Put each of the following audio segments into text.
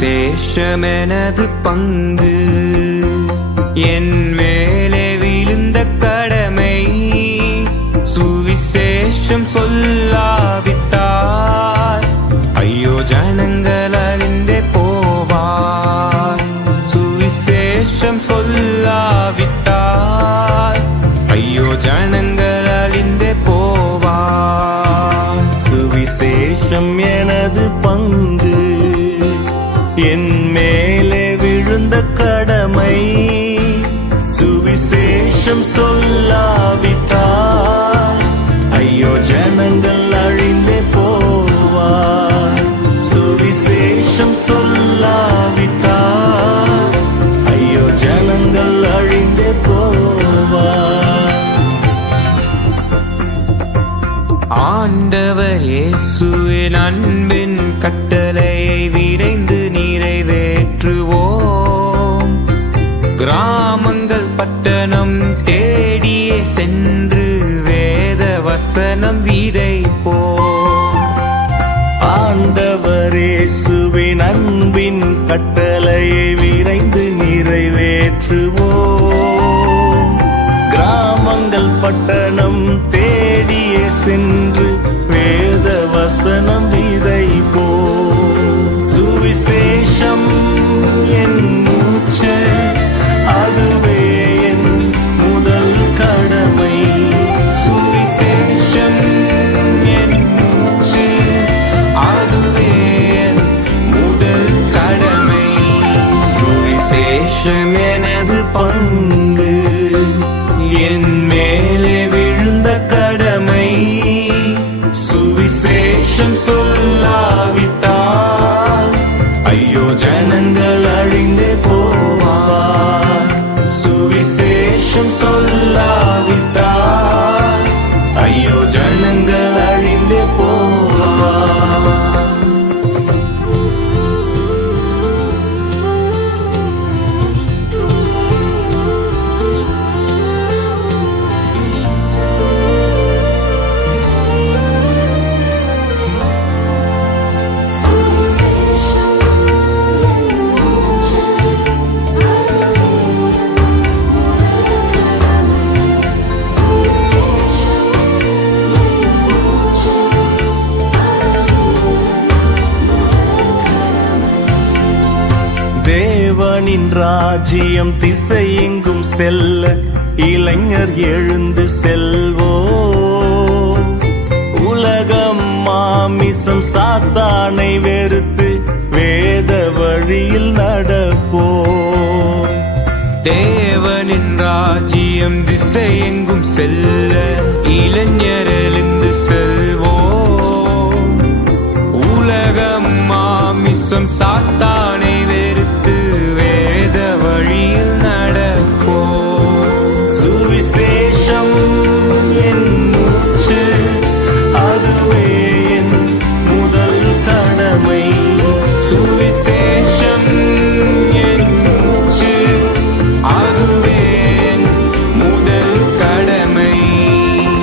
சுவிசேஷம் எனது பங்கு, என் மேலே விழுந்த கடமை. சுவிசேஷம் சொல்லாவிட்டால் ஐயோ ஜனங்கள் அழிந்தே போவார். சுவிசேஷம் சொல்லாவிட்டால் ஐயோ ஜனங்கள் அழிந்தே போவார். சுவிசேஷம் எனது பங்கு, என் மேலே விழுந்த கடமை. சுவிசேஷம் சொல்லாவிட்டால் ஐயோ ஜனங்கள் அழிந்தே போவார். சுவிசேஷம் சொல்லாவிட்டால் ஐயோ ஜனங்கள் அழிந்தே போவார். ஆண்டவர் இயேசுவின் அன்பின் கட்டளையை விரைந்து நிறைவேற்றுவோம். கிராமங்கள் பட்டணம் தேடியே சென்று வேத வசனம் விதைப்போம். ஆண்டவர் இயேசுவின் அன்பின் கட்டளையை விரைந்து நிறைவேற்றுவோம். கிராமங்கள் பட்டணம் தேடியே சென்று வேத வசனம் விதைப்போம். சுவிசேஷம் என் மூச்சு, அதுவே என் முதல் கடமை. சுவிசேஷம் என் மூச்சு, அதுவே என் முதல் கடமை. சுவிசேஷம் எனது பங்கு, என் மேலே விழுந்த கடமை. சுவிசேஷம் சொல்லாவிட்டால் ஐயோ ஜனங்கள் அழிந்தே போவார். சுவிசேஷம் சொல்லாவிட்டால் ஐயோ ஜனங்கள் அழிந்தே போவார். தேவனின் ராஜ்யம் திசையெங்கும் செல்ல இளைஞர் எழுந்து செல்வோம். உலகம் மாமிசம் சாத்தானை வெறுத்து வேத வழியில் நடப்போம். தேவனின் ராஜ்யம் திசையெங்கும் செல்ல இளைஞர் எழுந்து செல்வோம். உலகம் மாமிசம் சாத்தானை வெறுத்து வேத வழியில் நடப்போம். சுவிசேஷம் என் மூச்சு, அதுவே என் முதல் கடமை. சுவிசேஷம் என் மூச்சு, அதுவே என் முதல் கடமை.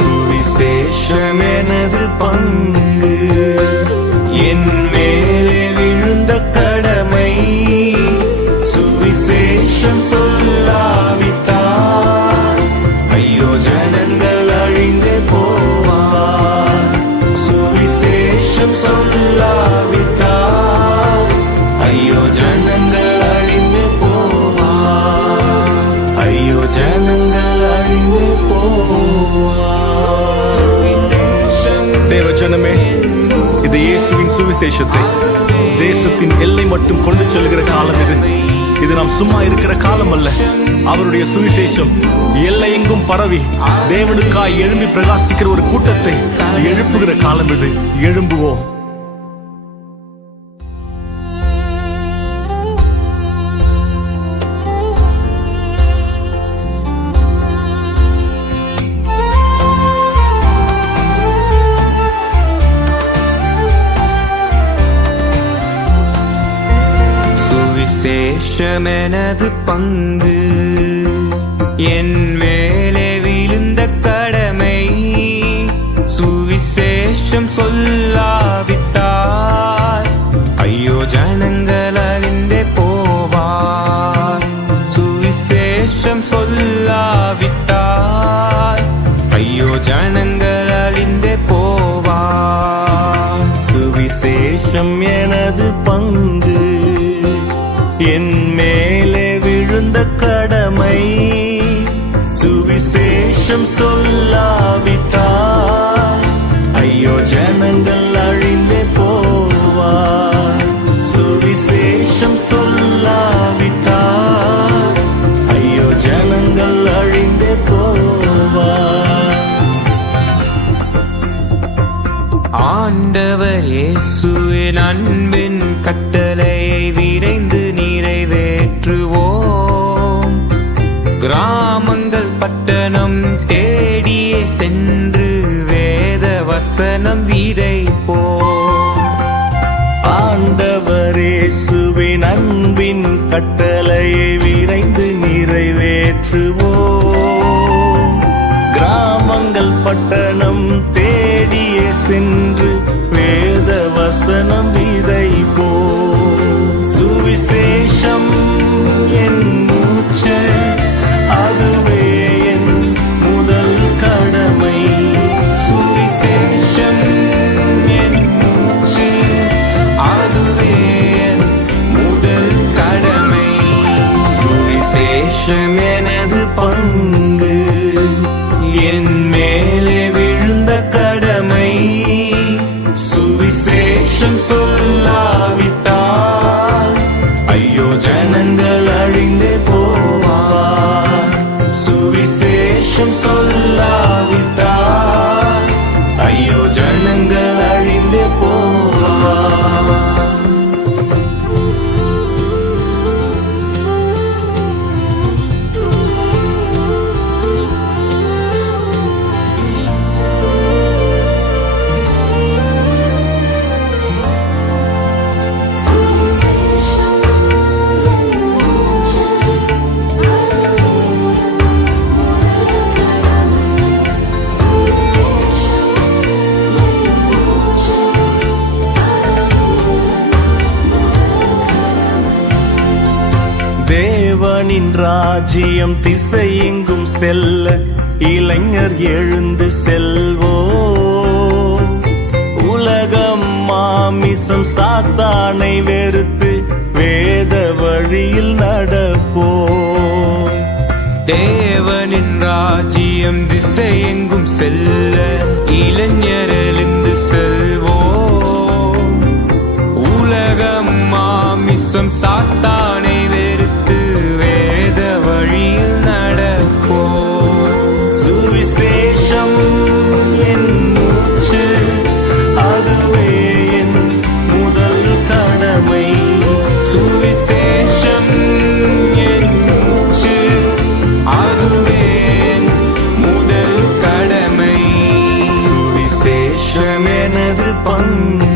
சுவிசேஷம் எனது பங்கு, என் மேலே விழுந்த கடமை. சுவிசேஷம் சொல்லாவிட்டால் ஐயோ ஜனங்கள் அழிந்தே போவார். சுவிசேஷம் சொல்லாவிட்டால் ஐயோ ஜனங்கள் அழிந்தே போவார். ஐயோ ஜனங்கள் அழிந்தே போவார். தேவ ஜனமே, இது இயேசுவின் சுவிசேஷத்தை தேசத்தின் எல்லை மட்டும் கொண்டு செல்கிற காலம் இது. இது நாம் சும்மா இருக்கிற காலம் அல்ல. அவருடைய சுவிசேஷம் எல்லையெங்கும் பரவி தேவனுக்காய் எழும்பி பிரகாசிக்கிற ஒரு கூட்டத்தை எழுப்புகிற காலம் இது. எழும்புவோம். சுவிசேஷம் எனது பங்கு, என் மேலே விழுந்த கடமை. சுவிசேஷம் சொல்லாவிட்டால் ஐயோ ஜனங்கள் சுவிசேஷம் எனது பங்கு, என் மேலே விழுந்த கடமை. சுவிசேஷம் சொல்லாவிட்டால் ஐயோ ஜனங்கள் அழிந்தே போவார். சுவிசேஷம் சொல்லாவிட்டால் ஐயோ ஜனங்கள் அழிந்தே போவார். ஆண்டவர் இயேசுவின் அன்பின் கட்டளையை விரைந்து நிறைவேற்றுவோம். கிராமங்கள் பட்டணம் தேடியே சென்று வேத வசனம் விதைப்போம். ஆண்டவர் இயேசுவின் அன்பின் கட்டளையை விரைந்து நிறைவேற்றுவோம். கிராமங்கள் பட்டணம் தேடியே சென்று வேத வசனம் விதைப்போம். சுவிசேஷம் என் மூச்சு, அதுவே என் முதல் கடமை. சுவிசேஷம் என் மூச்சு, அதுவே என் முதல் கடமை. சுவிசேஷம் எனது பங்கு, என் மேலே விழுந்த கடமை. சுவிசேஷம் சொல்லாவிட்டால் ஐயோ ஜனங்கள் அழிந்தே போவார். சுவிசேஷம் சொல்லாவிட்டால் ஐயோ ஜனங்கள் அழிந்தே போவார். தேவனின் ராஜ்யம் திசையெங்கும் செல்ல இளைஞர் எழுந்து செல்வோம். உலகம் மாமிசம் சாத்தானை வெறுத்து வேத வழியில் நடப்போம். தேவனின் ராஜ்யம் திசையெங்கும் செல்ல இளைஞர் எழுந்து செல்வோம். உலகம் மாமிசம் சாத்தானை வெறுத்து வேத வழியில் நடப்போம். சுவிசேஷம் என் மூச்சு, அதுவே என் முதல் கடமை. சுவிசேஷம் என் மூச்சு, அதுவே என் முதல் கடமை. சுவிசேஷம் எனது பங்கு,